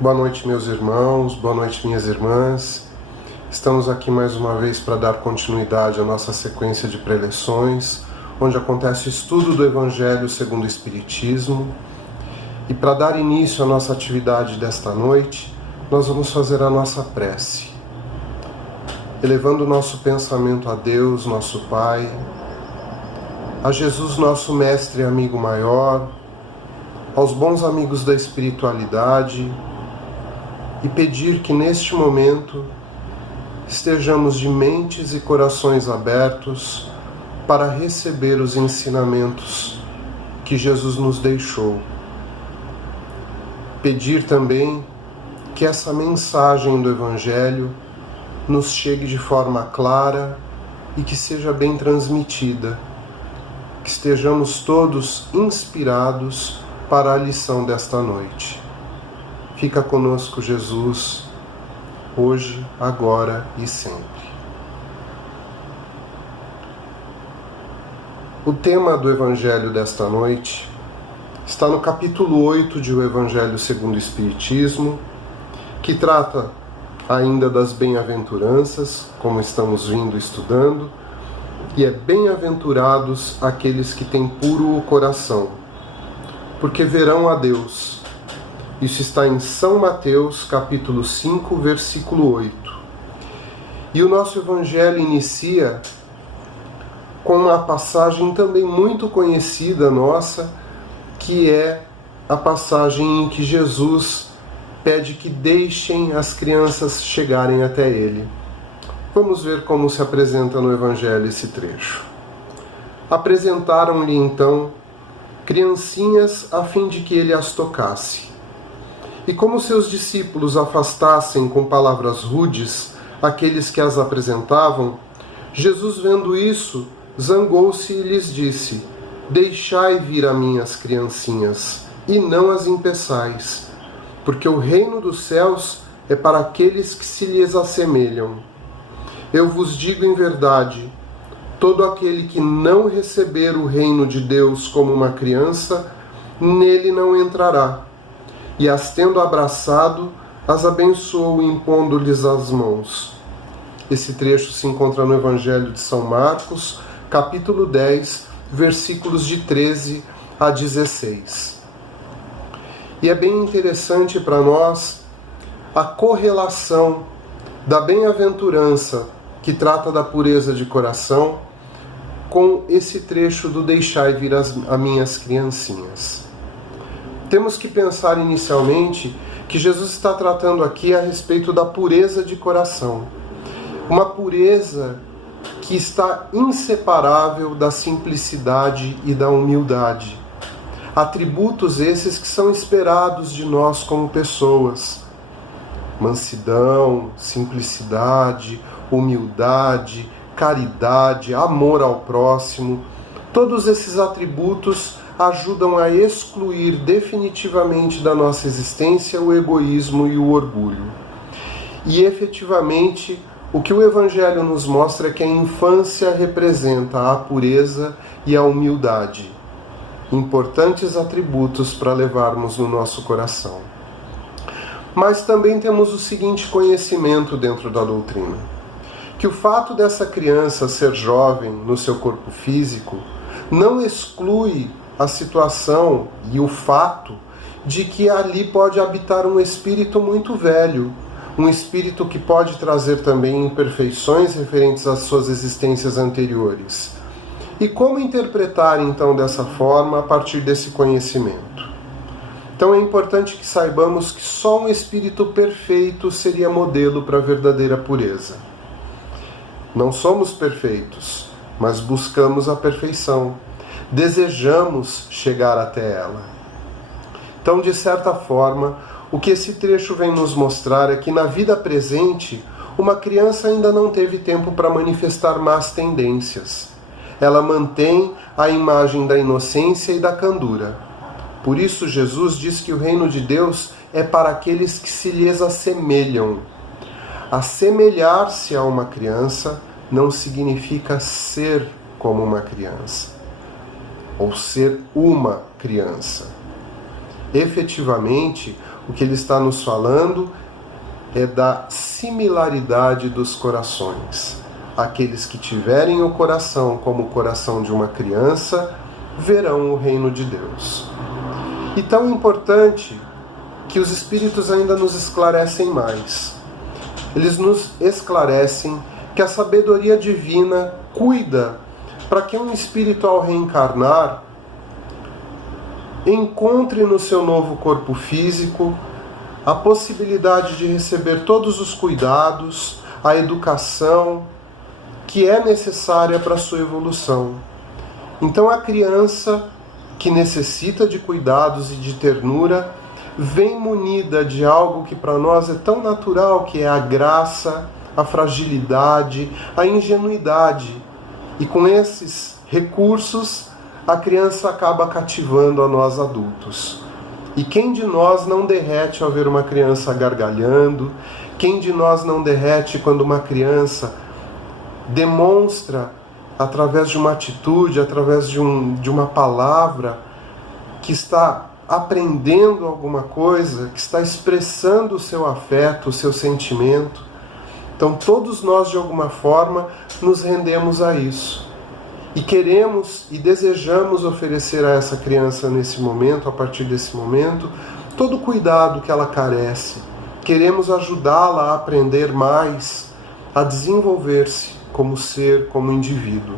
Boa noite, meus irmãos, boa noite, minhas irmãs. Estamos aqui mais uma vez para dar continuidade à nossa sequência de preleções, onde acontece o estudo do Evangelho segundo o Espiritismo. E para dar início à nossa atividade desta noite, nós vamos fazer a nossa prece, elevando o nosso pensamento a Deus, nosso Pai, a Jesus, nosso Mestre e amigo maior, aos bons amigos da espiritualidade, e pedir que neste momento estejamos de mentes e corações abertos para receber os ensinamentos que Jesus nos deixou. Pedir também que essa mensagem do Evangelho nos chegue de forma clara e que seja bem transmitida, que estejamos todos inspirados para a lição desta noite. Fica conosco, Jesus, hoje, agora e sempre. O tema do Evangelho desta noite está no capítulo 8 de O Evangelho segundo o Espiritismo, que trata ainda das bem-aventuranças, como estamos vindo estudando, e é bem-aventurados aqueles que têm puro o coração, porque verão a Deus. Isso está em São Mateus, capítulo 5, versículo 8. E o nosso Evangelho inicia com uma passagem também muito conhecida nossa, que é a passagem em que Jesus pede que deixem as crianças chegarem até Ele. Vamos ver como se apresenta no Evangelho esse trecho. Apresentaram-lhe então criancinhas a fim de que ele as tocasse. E como seus discípulos afastassem com palavras rudes aqueles que as apresentavam, Jesus, vendo isso, zangou-se e lhes disse: Deixai vir a minhas criancinhas, e não as impeçais, porque o reino dos céus é para aqueles que se lhes assemelham. Eu vos digo em verdade, todo aquele que não receber o reino de Deus como uma criança, nele não entrará. E as tendo abraçado, as abençoou impondo-lhes as mãos. Esse trecho se encontra no Evangelho de São Marcos, capítulo 10, versículos de 13 a 16. E é bem interessante para nós a correlação da bem-aventurança, que trata da pureza de coração, com esse trecho do deixai vir as minhas criancinhas. Temos que pensar inicialmente que Jesus está tratando aqui a respeito da pureza de coração. Uma pureza que está inseparável da simplicidade e da humildade. Atributos esses que são esperados de nós como pessoas. Mansidão, simplicidade, humildade, caridade, amor ao próximo. Todos esses atributos ajudam a excluir definitivamente da nossa existência o egoísmo e o orgulho. E efetivamente, o que o Evangelho nos mostra é que a infância representa a pureza e a humildade, importantes atributos para levarmos no nosso coração. Mas também temos o seguinte conhecimento dentro da doutrina, que o fato dessa criança ser jovem no seu corpo físico não exclui a situação e o fato de que ali pode habitar um espírito muito velho, um espírito que pode trazer também imperfeições referentes às suas existências anteriores. E como interpretar então dessa forma a partir desse conhecimento? Então é importante que saibamos que só um espírito perfeito seria modelo para a verdadeira pureza. Não somos perfeitos, mas buscamos a perfeição. Desejamos chegar até ela. Então, de certa forma, o que esse trecho vem nos mostrar é que na vida presente, uma criança ainda não teve tempo para manifestar más tendências. Ela mantém a imagem da inocência e da candura. Por isso, Jesus diz que o reino de Deus é para aqueles que se lhes assemelham. Assemelhar-se a uma criança não significa ser como uma criança, ou ser uma criança. Efetivamente, o que ele está nos falando é da similaridade dos corações. Aqueles que tiverem o coração como o coração de uma criança verão o reino de Deus. E tão importante que os Espíritos ainda nos esclarecem mais. Eles nos esclarecem que a sabedoria divina cuida para que um espírito, ao reencarnar, encontre no seu novo corpo físico a possibilidade de receber todos os cuidados, a educação que é necessária para a sua evolução. Então a criança que necessita de cuidados e de ternura vem munida de algo que para nós é tão natural, que é a graça, a fragilidade, a ingenuidade. E com esses recursos, a criança acaba cativando a nós adultos. E quem de nós não derrete ao ver uma criança gargalhando? Quem de nós não derrete quando uma criança demonstra, através de uma atitude, através de uma palavra, que está aprendendo alguma coisa, que está expressando o seu afeto, o seu sentimento? Então todos nós, de alguma forma, nos rendemos a isso. E queremos e desejamos oferecer a essa criança nesse momento, a partir desse momento, todo o cuidado que ela carece. Queremos ajudá-la a aprender mais, a desenvolver-se como ser, como indivíduo.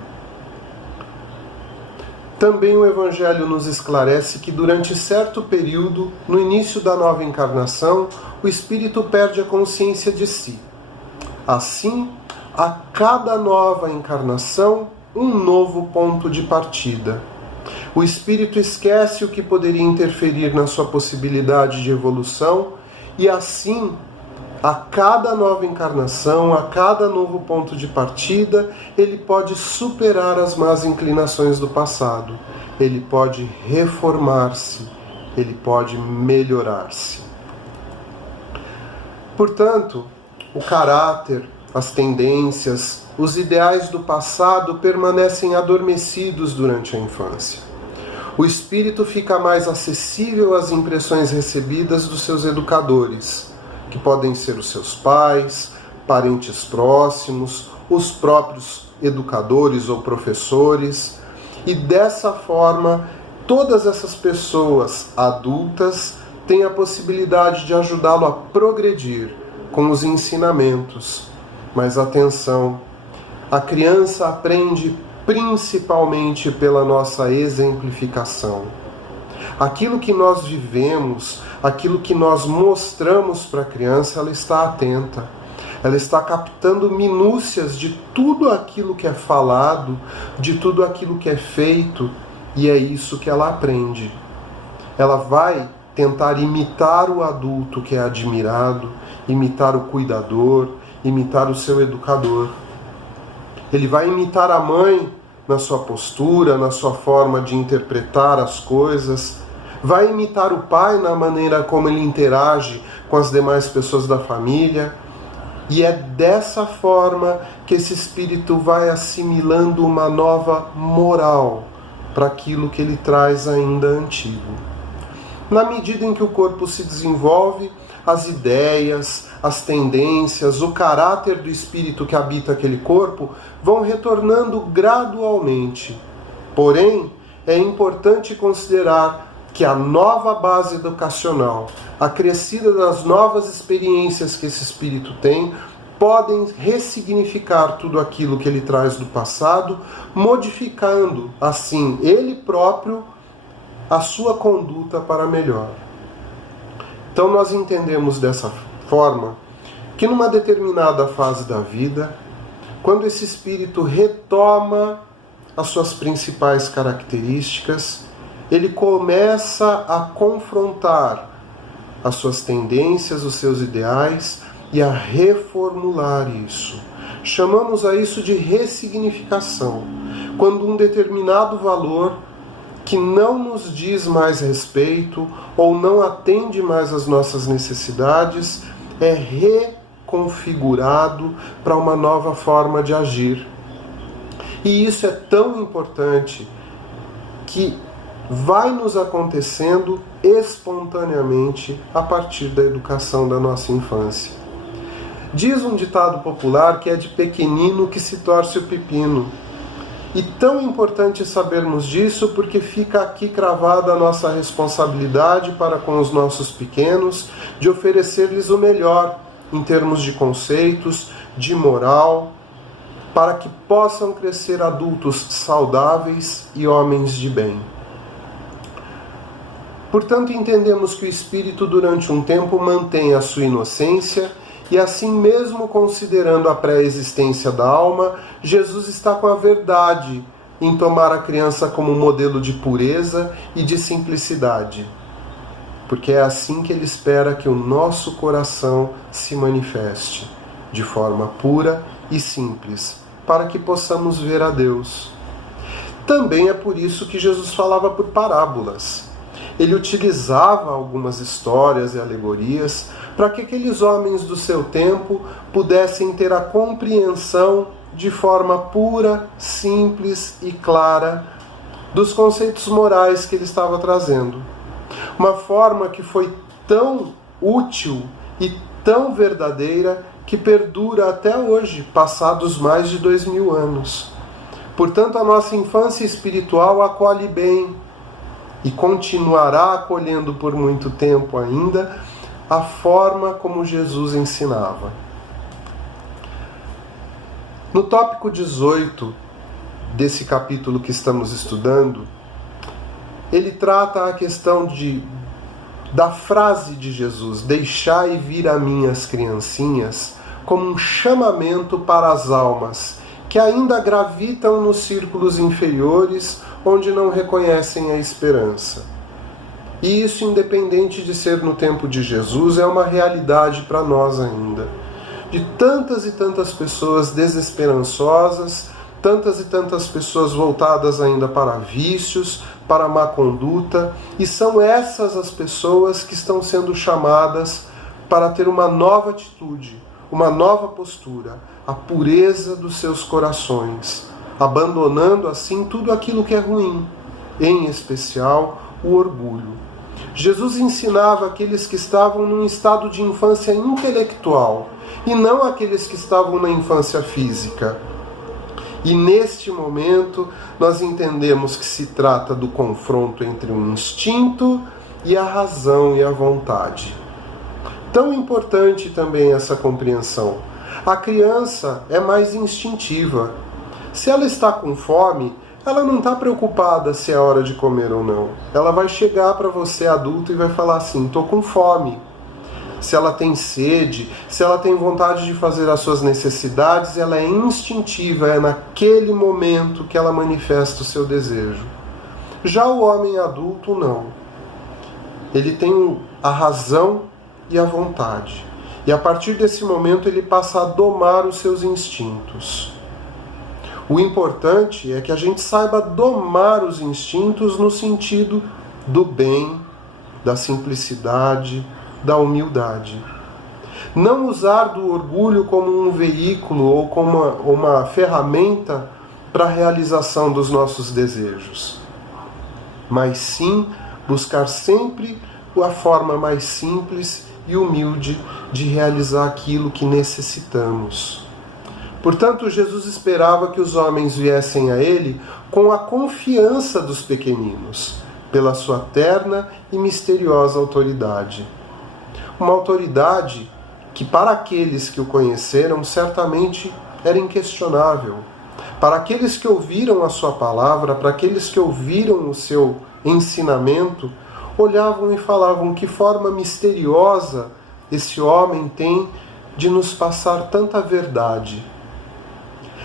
Também o Evangelho nos esclarece que durante certo período, no início da nova encarnação, o espírito perde a consciência de si. Assim, a cada nova encarnação, um novo ponto de partida. O espírito esquece o que poderia interferir na sua possibilidade de evolução e assim, a cada nova encarnação, a cada novo ponto de partida, ele pode superar as más inclinações do passado. Ele pode reformar-se, ele pode melhorar-se. Portanto, o caráter, as tendências, os ideais do passado permanecem adormecidos durante a infância. O espírito fica mais acessível às impressões recebidas dos seus educadores, que podem ser os seus pais, parentes próximos, os próprios educadores ou professores, e dessa forma, todas essas pessoas adultas têm a possibilidade de ajudá-lo a progredir com os ensinamentos. Mas atenção, a criança aprende principalmente pela nossa exemplificação. Aquilo que nós vivemos, aquilo que nós mostramos para a criança, ela está atenta. Ela está captando minúcias de tudo aquilo que é falado, de tudo aquilo que é feito, e é isso que ela aprende. Ela vai tentar imitar o adulto que é admirado, imitar o cuidador, imitar o seu educador. Ele vai imitar a mãe na sua postura, na sua forma de interpretar as coisas, vai imitar o pai na maneira como ele interage com as demais pessoas da família, e é dessa forma que esse espírito vai assimilando uma nova moral para aquilo que ele traz ainda antigo. Na medida em que o corpo se desenvolve, as ideias, as tendências, o caráter do espírito que habita aquele corpo vão retornando gradualmente. Porém, é importante considerar que a nova base educacional, acrescida das novas experiências que esse espírito tem, podem ressignificar tudo aquilo que ele traz do passado, modificando, assim, ele próprio, a sua conduta para melhor. Então nós entendemos dessa forma que numa determinada fase da vida, quando esse espírito retoma as suas principais características, ele começa a confrontar as suas tendências, os seus ideais e a reformular isso. Chamamos a isso de ressignificação, quando um determinado valor que não nos diz mais respeito ou não atende mais às nossas necessidades é reconfigurado para uma nova forma de agir. E isso é tão importante que vai nos acontecendo espontaneamente a partir da educação da nossa infância. Diz um ditado popular que é de pequenino que se torce o pepino. E tão importante sabermos disso porque fica aqui cravada a nossa responsabilidade para com os nossos pequenos de oferecer-lhes o melhor em termos de conceitos, de moral, para que possam crescer adultos saudáveis e homens de bem. Portanto, entendemos que o espírito durante um tempo mantém a sua inocência e assim mesmo considerando a pré-existência da alma, Jesus está com a verdade em tomar a criança como modelo de pureza e de simplicidade. Porque é assim que ele espera que o nosso coração se manifeste, de forma pura e simples, para que possamos ver a Deus. Também é por isso que Jesus falava por parábolas. Ele utilizava algumas histórias e alegorias para que aqueles homens do seu tempo pudessem ter a compreensão de forma pura, simples e clara dos conceitos morais que ele estava trazendo. Uma forma que foi tão útil e tão verdadeira que perdura até hoje, passados mais de 2000 anos. Portanto, a nossa infância espiritual acolhe bem e continuará acolhendo por muito tempo ainda a forma como Jesus ensinava. No tópico 18 desse capítulo que estamos estudando, ele trata a questão da frase de Jesus, deixai vir a mim as criancinhas, como um chamamento para as almas que ainda gravitam nos círculos inferiores, onde não reconhecem a esperança. E isso, independente de ser no tempo de Jesus, é uma realidade para nós ainda. De tantas e tantas pessoas desesperançosas, tantas e tantas pessoas voltadas ainda para vícios, para má conduta, e são essas as pessoas que estão sendo chamadas para ter uma nova atitude, uma nova postura, a pureza dos seus corações, abandonando assim tudo aquilo que é ruim, em especial o orgulho. Jesus ensinava aqueles que estavam num estado de infância intelectual e não aqueles que estavam na infância física. E neste momento nós entendemos que se trata do confronto entre o instinto e a razão e a vontade. Tão importante também essa compreensão. A criança é mais instintiva. Se ela está com fome, ela não está preocupada se é hora de comer ou não. Ela vai chegar para você adulto e vai falar assim, estou com fome. Se ela tem sede, se ela tem vontade de fazer as suas necessidades, ela é instintiva, é naquele momento que ela manifesta o seu desejo. Já o homem adulto, não. Ele tem a razão e a vontade. E a partir desse momento ele passa a domar os seus instintos. O importante é que a gente saiba domar os instintos no sentido do bem, da simplicidade, da humildade. Não usar do orgulho como um veículo ou como uma ferramenta para a realização dos nossos desejos, mas sim buscar sempre a forma mais simples e humilde de realizar aquilo que necessitamos. Portanto, Jesus esperava que os homens viessem a ele com a confiança dos pequeninos, pela sua terna e misteriosa autoridade. Uma autoridade que, para aqueles que o conheceram, certamente era inquestionável. Para aqueles que ouviram a sua palavra, para aqueles que ouviram o seu ensinamento, olhavam e falavam que forma misteriosa esse homem tem de nos passar tanta verdade.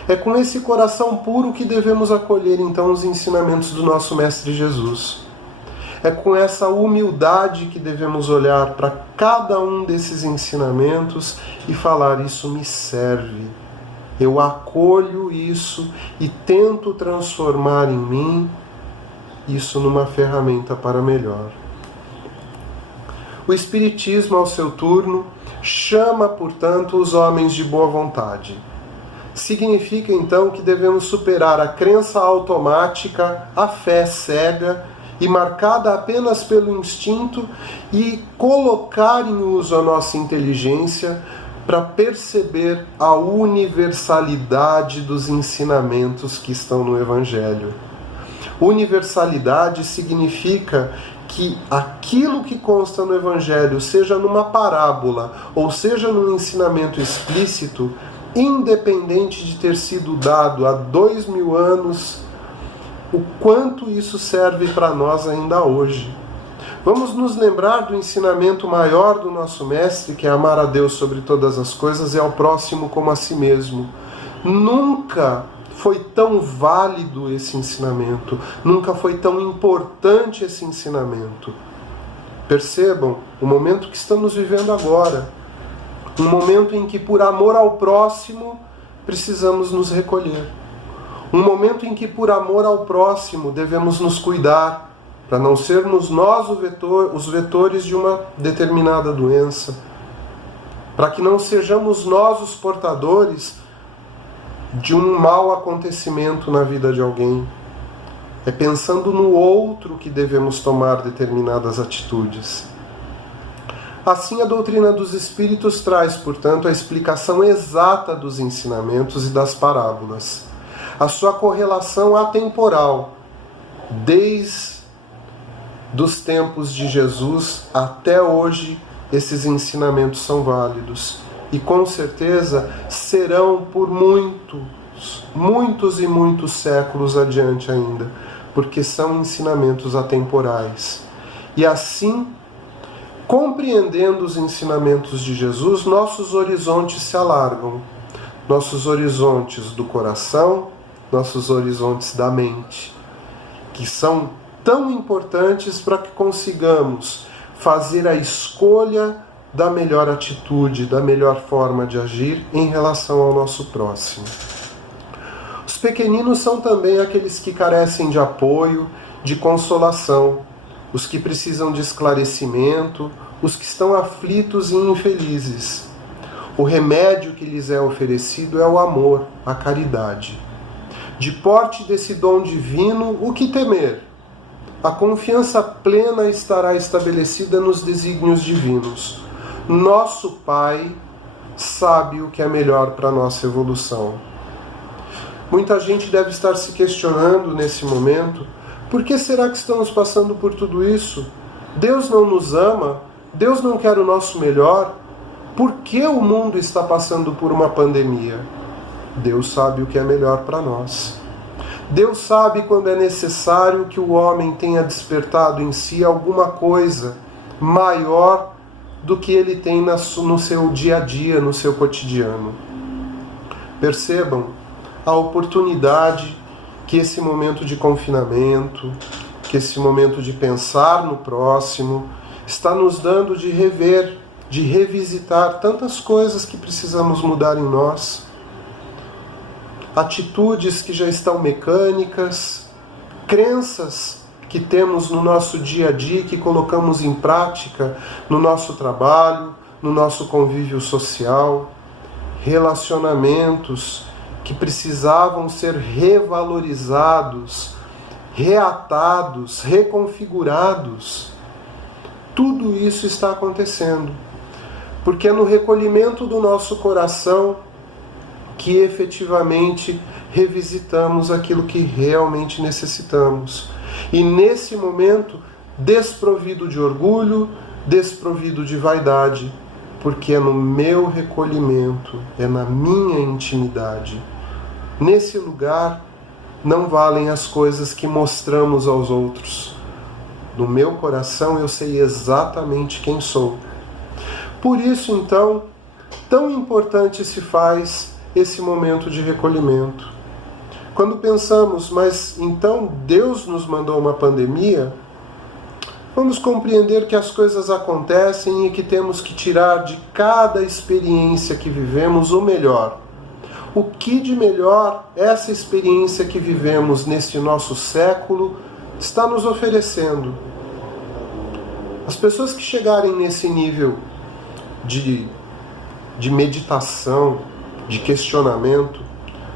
É com esse coração puro que devemos acolher então os ensinamentos do nosso Mestre Jesus. É com essa humildade que devemos olhar para cada um desses ensinamentos e falar, isso me serve. Eu acolho isso e tento transformar em mim isso numa ferramenta para melhor. O Espiritismo, ao seu turno, chama, portanto, os homens de boa vontade. Significa, então, que devemos superar a crença automática, a fé cega e marcada apenas pelo instinto, e colocar em uso a nossa inteligência para perceber a universalidade dos ensinamentos que estão no Evangelho. Universalidade significa que aquilo que consta no Evangelho, seja numa parábola ou seja num ensinamento explícito, independente de ter sido dado há 2000 anos, o quanto isso serve para nós ainda hoje. Vamos nos lembrar do ensinamento maior do nosso Mestre, que é amar a Deus sobre todas as coisas e ao próximo como a si mesmo. Nunca foi tão válido esse ensinamento, nunca foi tão importante esse ensinamento. Percebam o momento que estamos vivendo agora, um momento em que, por amor ao próximo, precisamos nos recolher. Um momento em que, por amor ao próximo, devemos nos cuidar, para não sermos nós os vetores de uma determinada doença, para que não sejamos nós os portadores de um mau acontecimento na vida de alguém. É pensando no outro que devemos tomar determinadas atitudes. Assim, a doutrina dos Espíritos traz, portanto, a explicação exata dos ensinamentos e das parábolas. A sua correlação atemporal, desde os tempos de Jesus até hoje, esses ensinamentos são válidos. E com certeza serão por muitos e muitos séculos adiante ainda, porque são ensinamentos atemporais. E assim, compreendendo os ensinamentos de Jesus, nossos horizontes se alargam. Nossos horizontes do coração, nossos horizontes da mente, que são tão importantes para que consigamos fazer a escolha da melhor atitude, da melhor forma de agir em relação ao nosso próximo. Os pequeninos são também aqueles que carecem de apoio, de consolação, os que precisam de esclarecimento, os que estão aflitos e infelizes. O remédio que lhes é oferecido é o amor, a caridade. De porte desse dom divino, o que temer? A confiança plena estará estabelecida nos desígnios divinos. Nosso Pai sabe o que é melhor para a nossa evolução. Muita gente deve estar se questionando nesse momento: por que será que estamos passando por tudo isso? Deus não nos ama? Deus não quer o nosso melhor? Por que o mundo está passando por uma pandemia? Deus sabe o que é melhor para nós. Deus sabe quando é necessário que o homem tenha despertado em si alguma coisa maior do que ele tem no seu dia a dia, no seu cotidiano. Percebam a oportunidade que esse momento de confinamento, que esse momento de pensar no próximo, está nos dando de rever, de revisitar tantas coisas que precisamos mudar em nós. Atitudes que já estão mecânicas, crenças que temos no nosso dia a dia, que colocamos em prática no nosso trabalho, no nosso convívio social, relacionamentos que precisavam ser revalorizados, reatados, reconfigurados. Tudo isso está acontecendo, porque é no recolhimento do nosso coração que efetivamente revisitamos aquilo que realmente necessitamos. E nesse momento, desprovido de orgulho, desprovido de vaidade, porque é no meu recolhimento, é na minha intimidade. Nesse lugar, não valem as coisas que mostramos aos outros. No meu coração, eu sei exatamente quem sou. Por isso, então, tão importante se faz esse momento de recolhimento. Quando pensamos, mas então Deus nos mandou uma pandemia, vamos compreender que as coisas acontecem e que temos que tirar de cada experiência que vivemos o melhor. O que de melhor essa experiência que vivemos neste nosso século está nos oferecendo? As pessoas que chegarem nesse nível de meditação, de questionamento,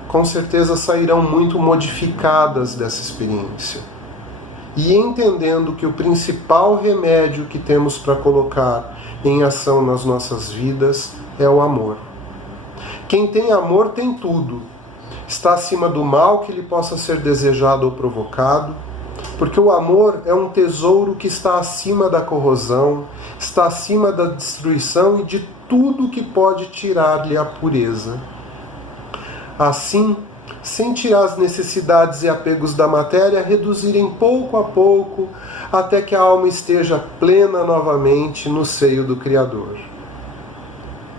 com certeza sairão muito modificadas dessa experiência. e entendendo que o principal remédio que temos para colocar em ação nas nossas vidas é o amor. Quem tem amor tem tudo. Está acima do mal que lhe possa ser desejado ou provocado, porque o amor é um tesouro que está acima da corrosão, está acima da destruição e de tudo que pode tirar-lhe a pureza. Assim, sentirá as necessidades e apegos da matéria reduzirem pouco a pouco, até que a alma esteja plena novamente no seio do Criador.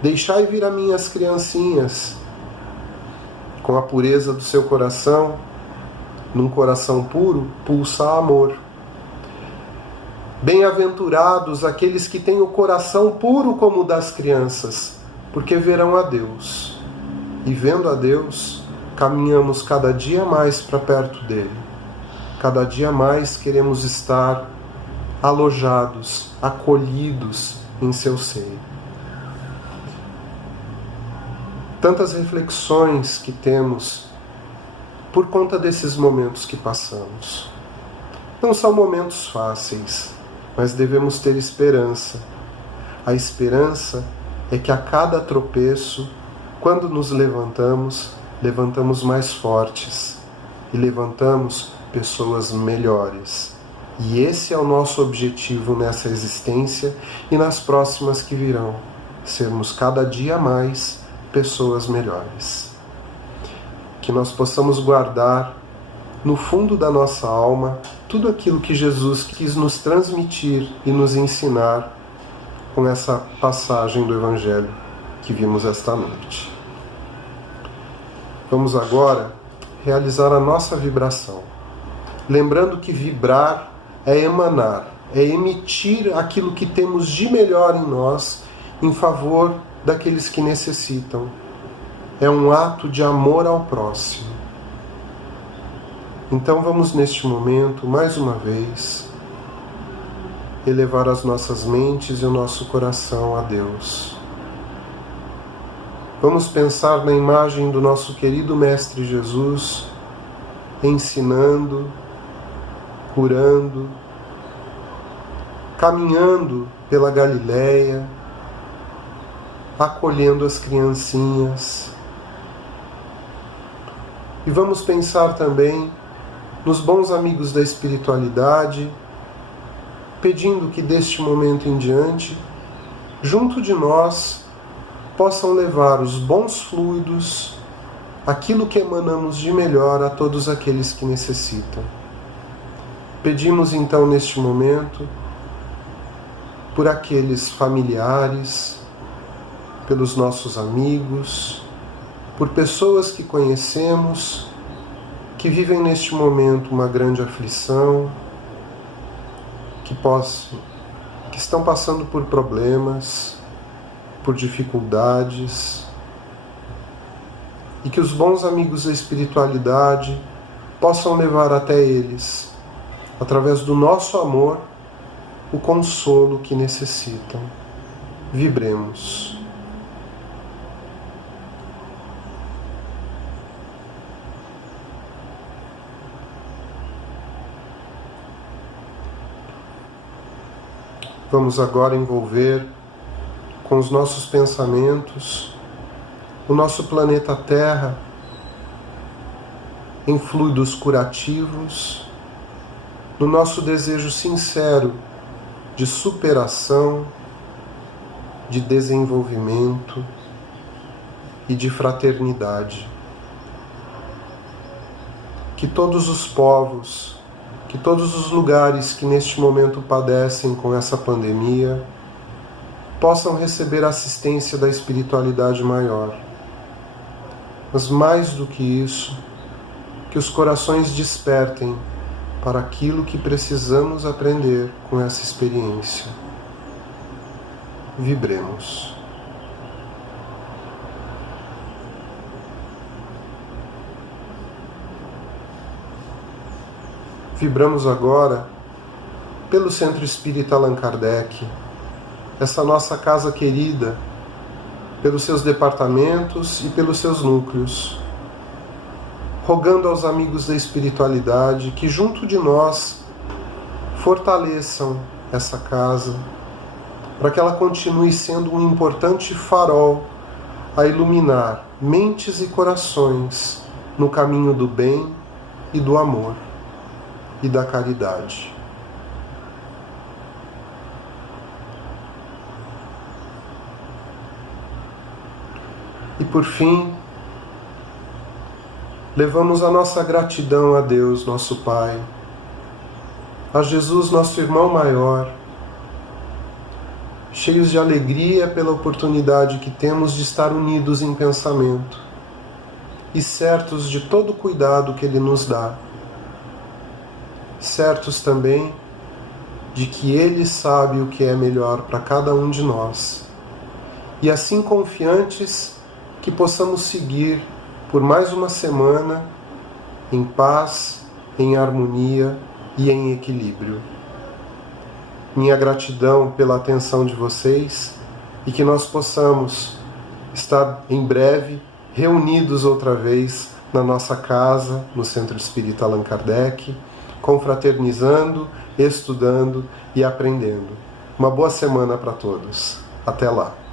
Deixai vir a minhas criancinhas, com a pureza do seu coração, num coração puro, pulsa amor. Bem-aventurados aqueles que têm o coração puro como o das crianças, porque verão a Deus. E vendo a Deus, caminhamos cada dia mais para perto dele. Cada dia mais queremos estar alojados, acolhidos em seu seio. Tantas reflexões que temos por conta desses momentos que passamos. Não são momentos fáceis, mas devemos ter esperança. A esperança é que a cada tropeço, quando nos levantamos, levantamos mais fortes e levantamos pessoas melhores. E esse é o nosso objetivo nessa existência e nas próximas que virão. Sermos cada dia mais pessoas melhores. Que nós possamos guardar no fundo da nossa alma tudo aquilo que Jesus quis nos transmitir e nos ensinar com essa passagem do Evangelho que vimos esta noite. Vamos agora realizar a nossa vibração. Lembrando que vibrar é emanar, é emitir aquilo que temos de melhor em nós em favor daqueles que necessitam. É um ato de amor ao próximo. Então vamos neste momento, mais uma vez, elevar as nossas mentes e o nosso coração a Deus. Vamos pensar na imagem do nosso querido Mestre Jesus, ensinando, curando, caminhando pela Galileia, acolhendo as criancinhas. E vamos pensar também nos bons amigos da espiritualidade, pedindo que deste momento em diante, junto de nós, possam levar os bons fluidos, aquilo que emanamos de melhor a todos aqueles que necessitam. Pedimos então neste momento por aqueles familiares, pelos nossos amigos, por pessoas que conhecemos, que vivem neste momento uma grande aflição, que estão passando por problemas, por dificuldades, e que os bons amigos da espiritualidade possam levar até eles, através do nosso amor, o consolo que necessitam. Vibremos. Vamos agora envolver com os nossos pensamentos o nosso planeta Terra em fluidos curativos, no nosso desejo sincero de superação, de desenvolvimento e de fraternidade. Que todos os povos, que todos os lugares que neste momento padecem com essa pandemia possam receber a assistência da espiritualidade maior. Mas mais do que isso, que os corações despertem para aquilo que precisamos aprender com essa experiência. Vibremos. Vibramos agora pelo Centro Espírita Allan Kardec, essa nossa casa querida, pelos seus departamentos e pelos seus núcleos, rogando aos amigos da espiritualidade que junto de nós fortaleçam essa casa, para que ela continue sendo um importante farol a iluminar mentes e corações no caminho do bem e do amor e da caridade. E por fim, levamos a nossa gratidão a Deus, nosso Pai, a Jesus, nosso irmão maior, cheios de alegria pela oportunidade que temos de estar unidos em pensamento e certos de todo o cuidado que Ele nos dá, certos também de que Ele sabe o que é melhor para cada um de nós, e assim confiantes que possamos seguir por mais uma semana em paz, em harmonia e em equilíbrio. Minha gratidão pela atenção de vocês e que nós possamos estar em breve reunidos outra vez na nossa casa, no Centro Espírita Allan Kardec, confraternizando, estudando e aprendendo. Uma boa semana para todos. Até lá!